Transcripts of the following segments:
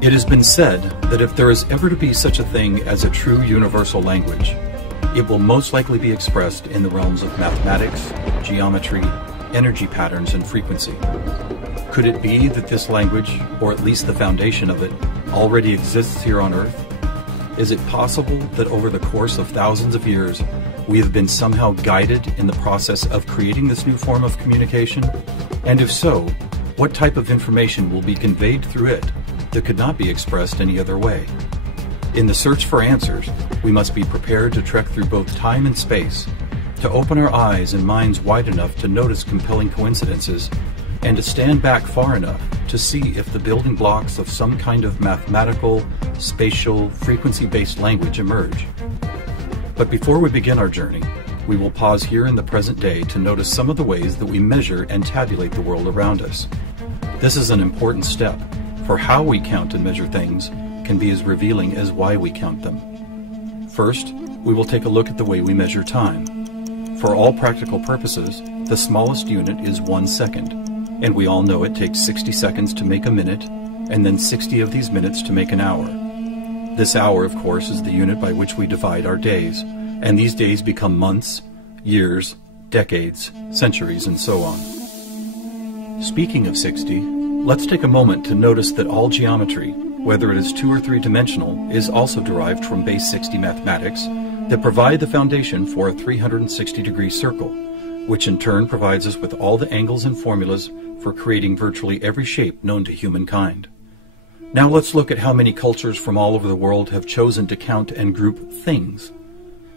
It has been said that if there is ever to be such a thing as a true universal language, it will most likely be expressed in the realms of mathematics, geometry, energy patterns, and frequency. Could it be that this language, or at least the foundation of it, already exists here on Earth? Is it possible that over the course of thousands of years, we have been somehow guided in the process of creating this new form of communication? And if so, what type of information will be conveyed through it that could not be expressed any other way? In the search for answers, we must be prepared to trek through both time and space, to open our eyes and minds wide enough to notice compelling coincidences, and to stand back far enough to see if the building blocks of some kind of mathematical, spatial, frequency-based language emerge. But before we begin our journey, we will pause here in the present day to notice some of the ways that we measure and tabulate the world around us. This is an important step, for how we count and measure things can be as revealing as why we count them. First, we will take a look at the way we measure time. For all practical purposes, the smallest unit is 1 second, and we all know it takes 60 seconds to make a minute, and then 60 of these minutes to make an hour. This hour, of course, is the unit by which we divide our days, and these days become months, years, decades, centuries, and so on. Speaking of 60, let's take a moment to notice that all geometry, whether it is 2 or 3 dimensional, is also derived from base 60 mathematics that provide the foundation for a 360-degree circle, which in turn provides us with all the angles and formulas for creating virtually every shape known to humankind. Now let's look at how many cultures from all over the world have chosen to count and group things.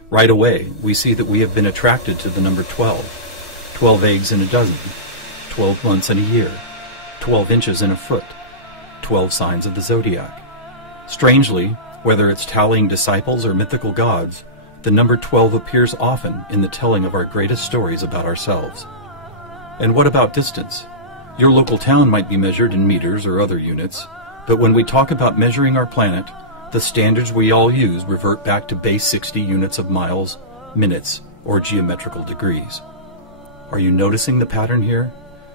Right away, we see that we have been attracted to the number 12. 12 eggs in a dozen, 12 months in a year, 12 inches in a foot, 12 signs of the zodiac. Strangely, whether it's tallying disciples or mythical gods, the number 12 appears often in the telling of our greatest stories about ourselves. And what about distance? Your local town might be measured in meters or other units, but when we talk about measuring our planet, the standards we all use revert back to base 60 units of miles, minutes, or geometrical degrees. Are you noticing the pattern here?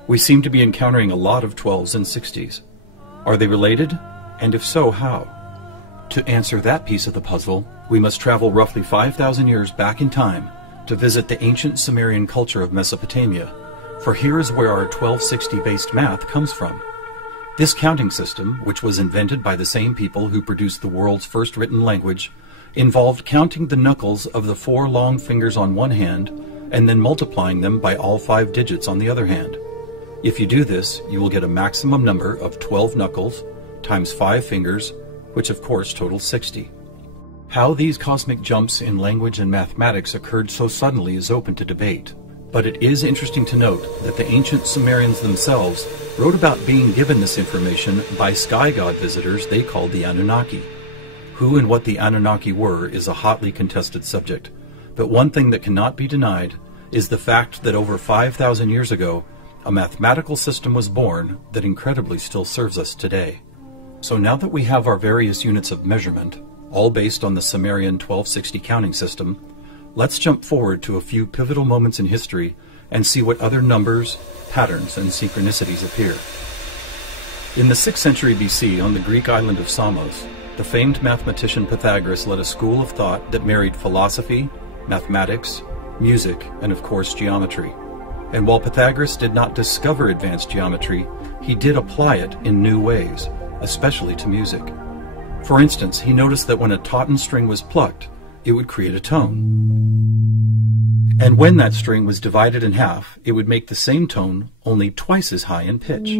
We seem to be encountering a lot of 12s and 60s. Are they related? And if so, how? To answer that piece of the puzzle, we must travel roughly 5,000 years back in time to visit the ancient Sumerian culture of Mesopotamia, for here is where our 1260-based math comes from. This counting system, which was invented by the same people who produced the world's first written language, involved counting the knuckles of the 4 long fingers on one hand and then multiplying them by all 5 digits on the other hand. If you do this, you will get a maximum number of 12 knuckles times 5 fingers, which of course totals 60. How these cosmic jumps in language and mathematics occurred so suddenly is open to debate. But it is interesting to note that the ancient Sumerians themselves wrote about being given this information by sky god visitors they called the Anunnaki. Who and what the Anunnaki were is a hotly contested subject, but one thing that cannot be denied is the fact that over 5,000 years ago, a mathematical system was born that incredibly still serves us today. So now that we have our various units of measurement, all based on the Sumerian 1260 counting system, let's jump forward to a few pivotal moments in history and see what other numbers, patterns, and synchronicities appear. In the 6th century BC, on the Greek island of Samos, the famed mathematician Pythagoras led a school of thought that married philosophy, mathematics, music, and of course geometry. And while Pythagoras did not discover advanced geometry, he did apply it in new ways, especially to music. For instance, he noticed that when a tauten string was plucked, it would create a tone. And when that string was divided in half, it would make the same tone only twice as high in pitch.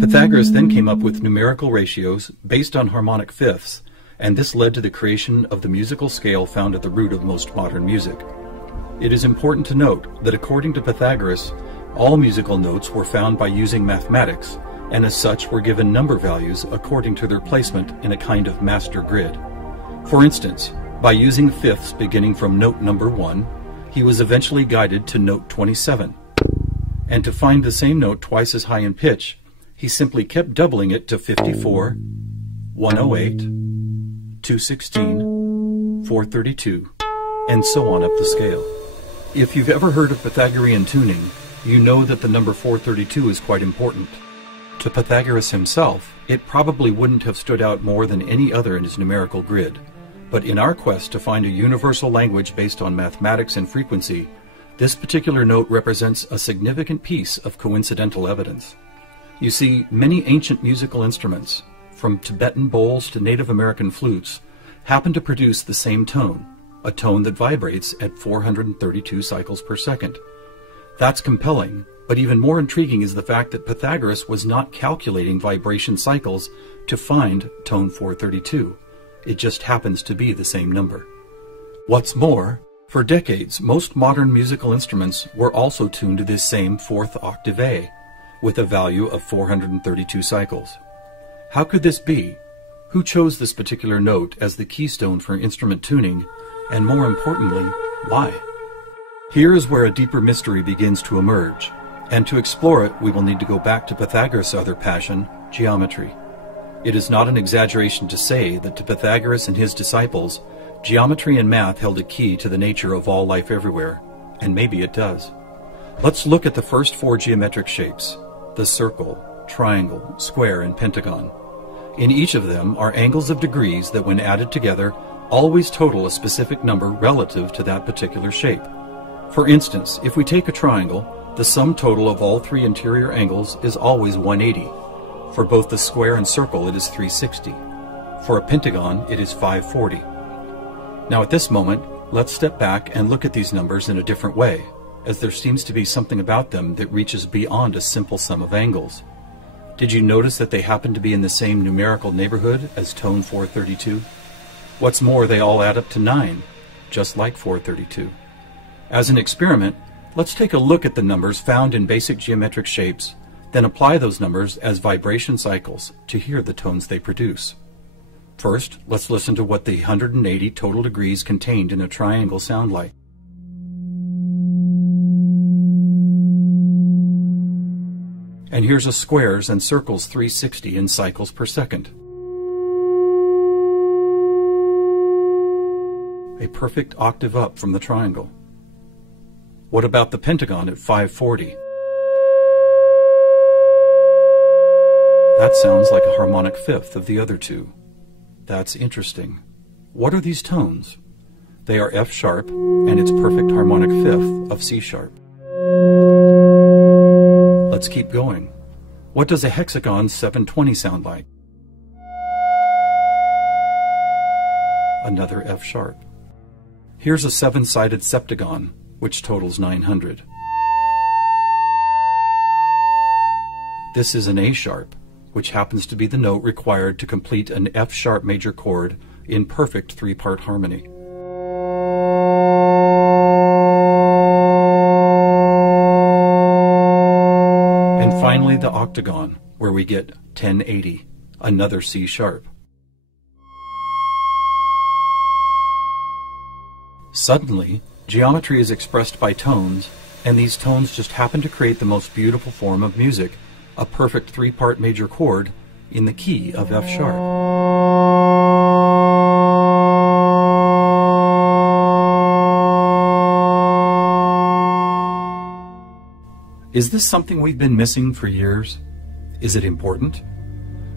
Pythagoras then came up with numerical ratios based on harmonic fifths, and this led to the creation of the musical scale found at the root of most modern music. It is important to note that according to Pythagoras, all musical notes were found by using mathematics, and as such were given number values according to their placement in a kind of master grid. For instance, by using fifths beginning from note number 1, he was eventually guided to note 27. And to find the same note twice as high in pitch, he simply kept doubling it to 54, 108, 216, 432, and so on up the scale. If you've ever heard of Pythagorean tuning, you know that the number 432 is quite important. To Pythagoras himself, it probably wouldn't have stood out more than any other in his numerical grid. But in our quest to find a universal language based on mathematics and frequency, this particular note represents a significant piece of coincidental evidence. You see, many ancient musical instruments, from Tibetan bowls to Native American flutes, happen to produce the same tone, a tone that vibrates at 432 cycles per second. That's compelling, but even more intriguing is the fact that Pythagoras was not calculating vibration cycles to find tone 432. It just happens to be the same number. What's more, for decades, most modern musical instruments were also tuned to this same fourth octave A, with a value of 432 cycles. How could this be? Who chose this particular note as the keystone for instrument tuning, and more importantly, why? Here is where a deeper mystery begins to emerge, and to explore it we will need to go back to Pythagoras' other passion, geometry. It is not an exaggeration to say that to Pythagoras and his disciples, geometry and math held a key to the nature of all life everywhere, and maybe it does. Let's look at the first four geometric shapes, the circle, triangle, square, and pentagon. In each of them are angles of degrees that, when added together, always total a specific number relative to that particular shape. For instance, if we take a triangle, the sum total of all three interior angles is always 180. For both the square and circle, it is 360. For a pentagon, it is 540. Now at this moment, let's step back and look at these numbers in a different way, as there seems to be something about them that reaches beyond a simple sum of angles. Did you notice that they happen to be in the same numerical neighborhood as tone 432? What's more, they all add up to 9, just like 432. As an experiment, let's take a look at the numbers found in basic geometric shapes, then apply those numbers as vibration cycles to hear the tones they produce. First, let's listen to what the 180 total degrees contained in a triangle sound like. And here's a squares and circles 360 in cycles per second. A perfect octave up from the triangle. What about the pentagon at 540? That sounds like a harmonic fifth of the other two. That's interesting. What are these tones? They are F sharp and its perfect harmonic fifth of C sharp. Let's keep going. What does a hexagon 720 sound like? Another F sharp. Here's a seven-sided septagon, which totals 900. This is an A sharp, which happens to be the note required to complete an F sharp major chord in perfect three-part harmony. And finally the octagon, where we get 1080, another C sharp. Suddenly, geometry is expressed by tones, and these tones just happen to create the most beautiful form of music, a perfect three-part major chord in the key of F sharp. Is this something we've been missing for years? Is it important?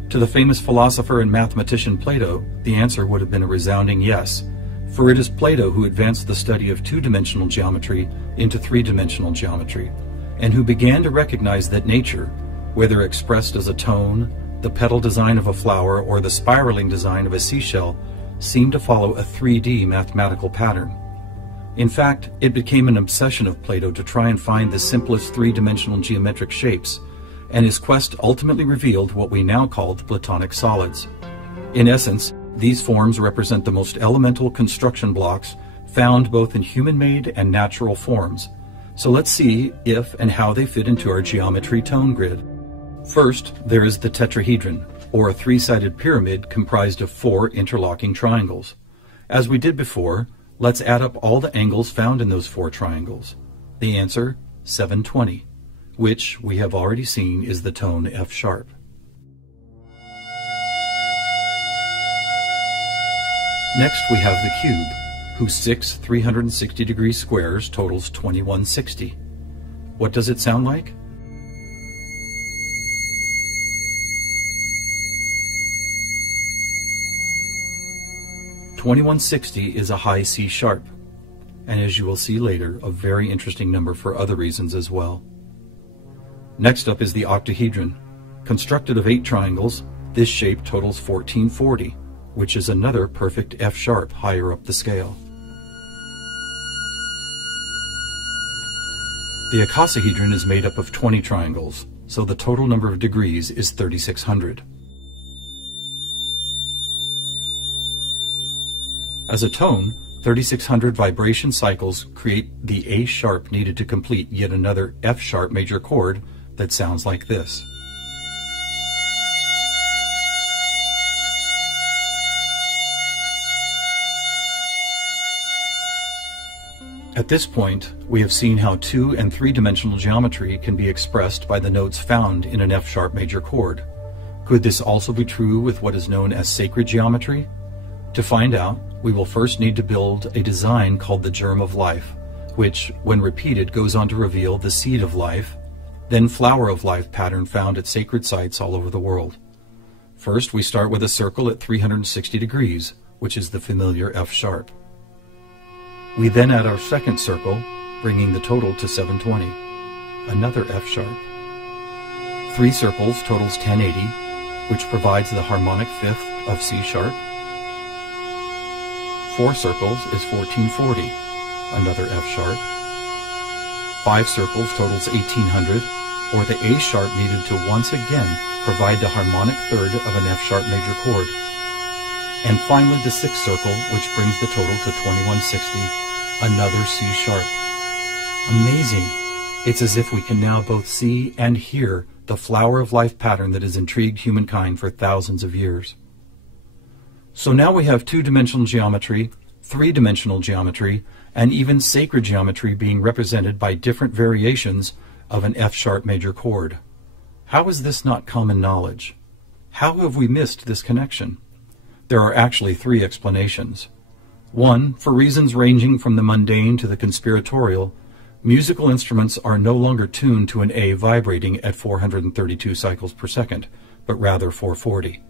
To the famous philosopher and mathematician Plato, the answer would have been a resounding yes, for it is Plato who advanced the study of two-dimensional geometry into three-dimensional geometry, and who began to recognize that nature, whether expressed as a tone, the petal design of a flower, or the spiraling design of a seashell, seemed to follow a 3D mathematical pattern. In fact, it became an obsession of Plato to try and find the simplest three-dimensional geometric shapes, and his quest ultimately revealed what we now call the Platonic solids. In essence, these forms represent the most elemental construction blocks found both in human-made and natural forms. So let's see if and how they fit into our geometry tone grid. First, there is the tetrahedron, or a three-sided pyramid comprised of four interlocking triangles. As we did before, let's add up all the angles found in those four triangles. The answer, 720, which we have already seen is the tone F sharp. Next we have the cube, whose six 360-degree squares totals 2160. What does it sound like? 2160 is a high C sharp, and as you will see later, a very interesting number for other reasons as well. Next up is the octahedron. Constructed of 8 triangles, this shape totals 1440, which is another perfect F sharp higher up the scale. The icosahedron is made up of 20 triangles, so the total number of degrees is 3600. As a tone, 3600 vibration cycles create the A sharp needed to complete yet another F sharp major chord that sounds like this. At this point, we have seen how 2- and 3-dimensional geometry can be expressed by the notes found in an F sharp major chord. Could this also be true with what is known as sacred geometry? To find out, we will first need to build a design called the germ of life, which, when repeated, goes on to reveal the seed of life, then flower of life pattern found at sacred sites all over the world. First, we start with a circle at 360 degrees, which is the familiar F sharp. We then add our second circle, bringing the total to 720, another F sharp. 3 circles totals 1080, which provides the harmonic fifth of C sharp. 4 circles is 1440, another F sharp. 5 circles totals 1800, or the A sharp needed to once again provide the harmonic third of an F sharp major chord. And finally the 6th circle, which brings the total to 2160, another C sharp. Amazing! It's as if we can now both see and hear the flower of life pattern that has intrigued humankind for thousands of years. So now we have 2-dimensional geometry, 3-dimensional geometry, and even sacred geometry being represented by different variations of an F sharp major chord. How is this not common knowledge? How have we missed this connection? There are actually 3 explanations. 1, for reasons ranging from the mundane to the conspiratorial, musical instruments are no longer tuned to an A vibrating at 432 cycles per second, but rather 440.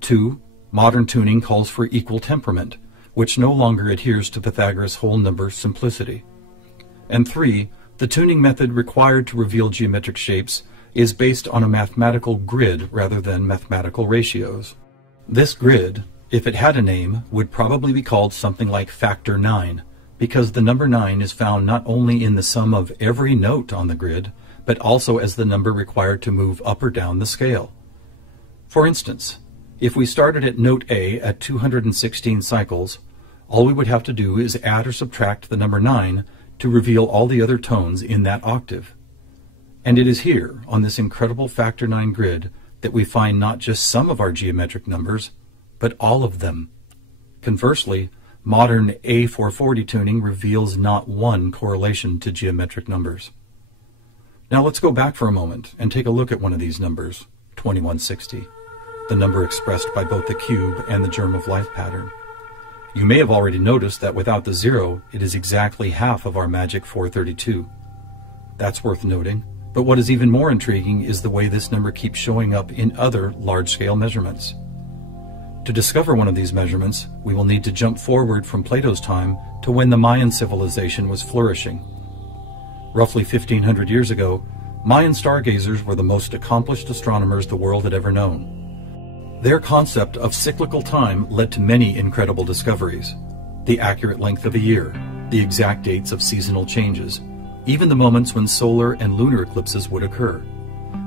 2, modern tuning calls for equal temperament, which no longer adheres to Pythagoras' whole number simplicity. And 3, the tuning method required to reveal geometric shapes is based on a mathematical grid rather than mathematical ratios. This grid, if it had a name, would probably be called something like factor 9, because the number 9 is found not only in the sum of every note on the grid, but also as the number required to move up or down the scale. For instance, if we started at note A at 216 cycles, all we would have to do is add or subtract the number 9 to reveal all the other tones in that octave. And it is here, on this incredible factor 9 grid, that we find not just some of our geometric numbers, but all of them. Conversely, modern A440 tuning reveals not one correlation to geometric numbers. Now let's go back for a moment and take a look at one of these numbers, 2160. The number expressed by both the cube and the germ of life pattern. You may have already noticed that without the 0, it is exactly half of our magic 432. That's worth noting, but what is even more intriguing is the way this number keeps showing up in other large-scale measurements. To discover one of these measurements, we will need to jump forward from Plato's time to when the Mayan civilization was flourishing. Roughly 1500 years ago, Mayan stargazers were the most accomplished astronomers the world had ever known. Their concept of cyclical time led to many incredible discoveries. The accurate length of a year, the exact dates of seasonal changes, even the moments when solar and lunar eclipses would occur.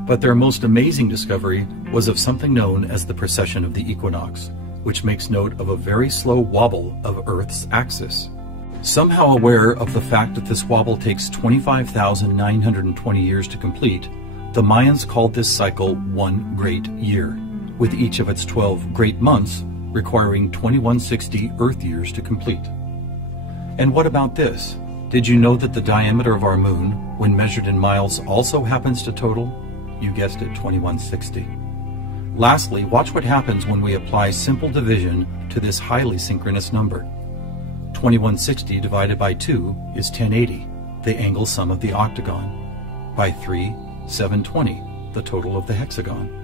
But their most amazing discovery was of something known as the precession of the equinox, which makes note of a very slow wobble of Earth's axis. Somehow aware of the fact that this wobble takes 25,920 years to complete, the Mayans called this cycle one great year, with each of its 12 great months requiring 2160 Earth years to complete. And what about this? Did you know that the diameter of our moon, when measured in miles, also happens to total? You guessed it, 2160. Lastly, watch what happens when we apply simple division to this highly synchronous number. 2160 divided by 2 is 1080, the angle sum of the octagon. By 3, 720, the total of the hexagon.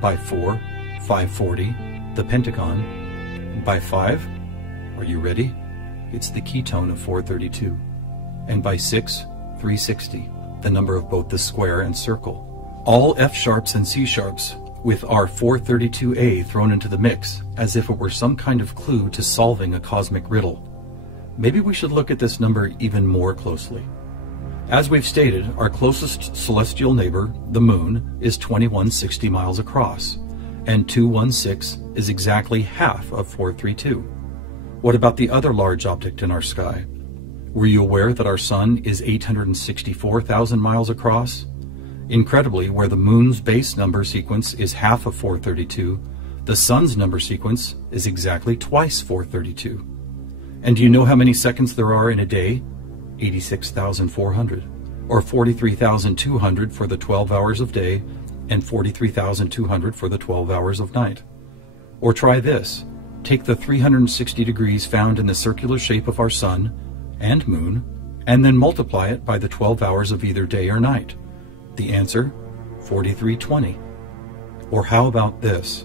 By 4, 540, the pentagon. By 5, Are you ready? It's the ketone of 432. And by 6, 360, the number of both the square and circle. All F sharps and C sharps with our 432A thrown into the mix as if it were some kind of clue to solving a cosmic riddle. Maybe we should look at this number even more closely. As we've stated, our closest celestial neighbor, the Moon, is 2160 miles across, and 216 is exactly half of 432. What about the other large object in our sky? Were you aware that our Sun is 864,000 miles across? Incredibly, where the Moon's base number sequence is half of 432, the Sun's number sequence is exactly twice 432. And do you know how many seconds there are in a day? 86,400, or 43,200 for the 12 hours of day, and 43,200 for the 12 hours of night. Or try this. Take the 360 degrees found in the circular shape of our Sun and Moon, and then multiply it by the 12 hours of either day or night. The answer, 4320. Or how about this?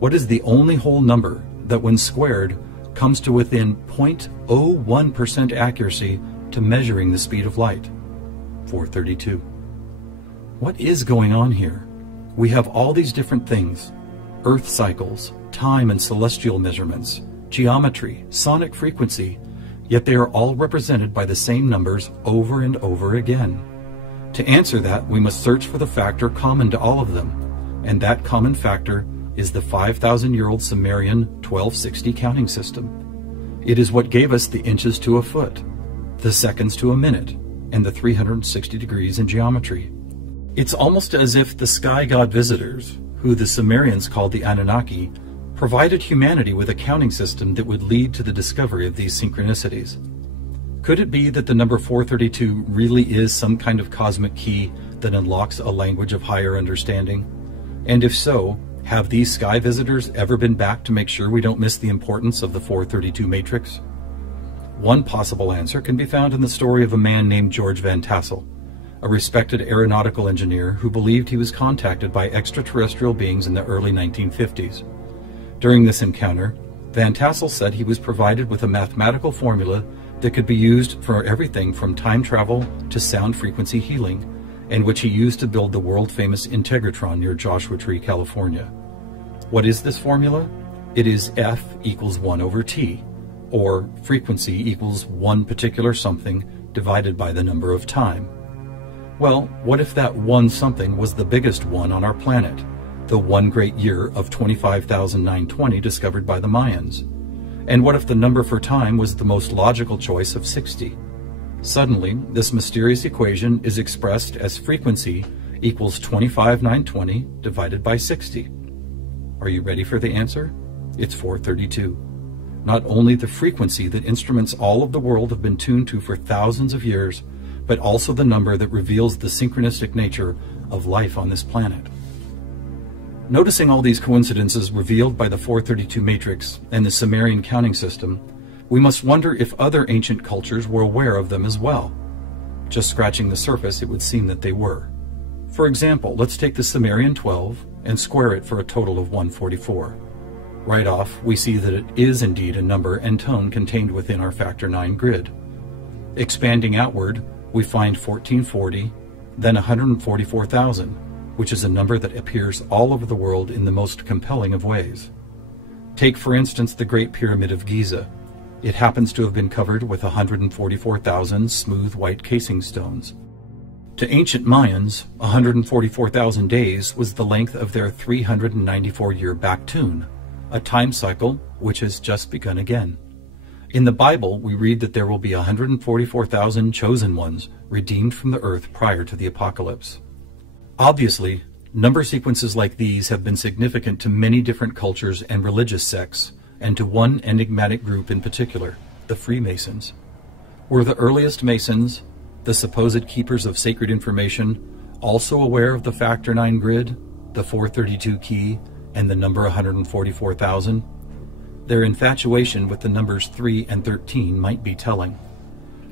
What is the only whole number that when squared comes to within 0.01% accuracy to measuring the speed of light? 432. What is going on here? We have all these different things: Earth cycles, time and celestial measurements, geometry, sonic frequency, yet they are all represented by the same numbers over and over again. To answer that, we must search for the factor common to all of them, and that common factor is the 5,000-year-old Sumerian 1260 counting system. It is what gave us the inches to a foot, the seconds to a minute, and the 360 degrees in geometry. It's almost as if the sky god visitors, who the Sumerians called the Anunnaki, provided humanity with a counting system that would lead to the discovery of these synchronicities. Could it be that the number 432 really is some kind of cosmic key that unlocks a language of higher understanding? And if so, have these sky visitors ever been back to make sure we don't miss the importance of the 432 matrix? One possible answer can be found in the story of a man named George Van Tassel, a respected aeronautical engineer who believed he was contacted by extraterrestrial beings in the early 1950s. During this encounter, Van Tassel said he was provided with a mathematical formula that could be used for everything from time travel to sound frequency healing, and which he used to build the world-famous Integratron near Joshua Tree, California. What is this formula? It is F equals 1 over T, or frequency equals one particular something divided by the number of time. Well, what if that one something was the biggest one on our planet, the one great year of 25,920 discovered by the Mayans? And what if the number for time was the most logical choice of 60? Suddenly, this mysterious equation is expressed as frequency equals 25,920 divided by 60. Are you ready for the answer? It's 432. Not only the frequency that instruments all of the world have been tuned to for thousands of years, but also the number that reveals the synchronistic nature of life on this planet. Noticing all these coincidences revealed by the 432 matrix and the Sumerian counting system, we must wonder if other ancient cultures were aware of them as well. Just scratching the surface, it would seem that they were. For example, let's take the Sumerian 12 and square it for a total of 144. Right off, we see that it is indeed a number and tone contained within our factor 9 grid. Expanding outward, we find 1440, then 144,000, which is a number that appears all over the world in the most compelling of ways. Take, for instance, the Great Pyramid of Giza. It happens to have been covered with 144,000 smooth white casing stones. To ancient Mayans, 144,000 days was the length of their 394-year back tune, a time cycle which has just begun again. In the Bible, we read that there will be 144,000 chosen ones redeemed from the earth prior to the apocalypse. Obviously, number sequences like these have been significant to many different cultures and religious sects, and to one enigmatic group in particular, the Freemasons. Were the earliest Masons, the supposed keepers of sacred information, also aware of the factor 9 grid, the 432 key, and the number 144,000? Their infatuation with the numbers 3 and 13 might be telling.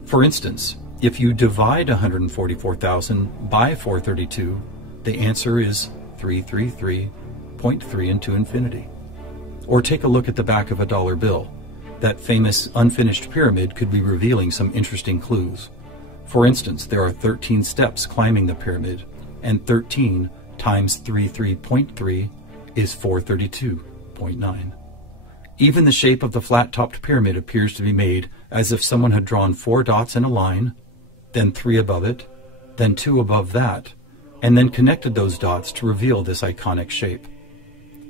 For instance, if you divide 144,000 by 432, the answer is 333.3 into infinity. Or take a look at the back of a dollar bill. That famous unfinished pyramid could be revealing some interesting clues. For instance, there are 13 steps climbing the pyramid, and 13 times 33.3 is 432.9. Even the shape of the flat-topped pyramid appears to be made as if someone had drawn 4 dots in a line, then 3 above it, then 2 above that, and then connected those dots to reveal this iconic shape.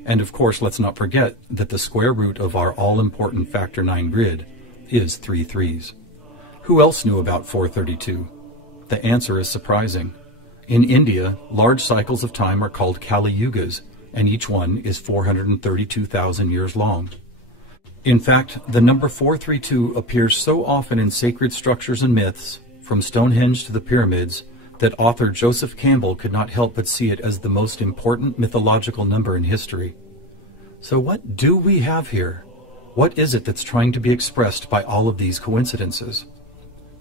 And of course, let's not forget that the square root of our all-important factor 9 grid is 3 threes. Who else knew about 432? The answer is surprising. In India, large cycles of time are called Kali Yugas, and each one is 432,000 years long. In fact, the number 432 appears so often in sacred structures and myths, from Stonehenge to the pyramids, that author Joseph Campbell could not help but see it as the most important mythological number in history. So what do we have here? What is it that's trying to be expressed by all of these coincidences?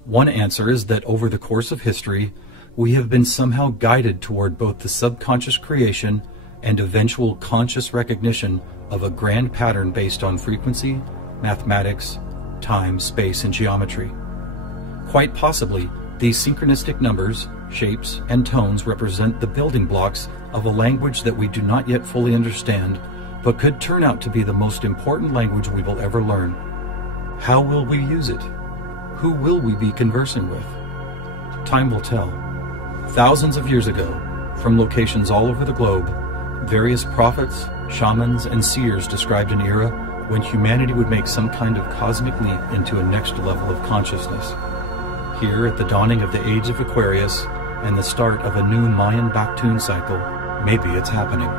One answer is that over the course of history, we have been somehow guided toward both the subconscious creation and eventual conscious recognition of a grand pattern based on frequency, mathematics, time, space, and geometry. Quite possibly, these synchronistic numbers, shapes, and tones represent the building blocks of a language that we do not yet fully understand, but could turn out to be the most important language we will ever learn. How will we use it? Who will we be conversing with? Time will tell. Thousands of years ago, from locations all over the globe, various prophets, shamans, and seers described an era when humanity would make some kind of cosmic leap into a next level of consciousness. Here, at the dawning of the age of Aquarius and the start of a new Mayan Baktun cycle, maybe it's happening.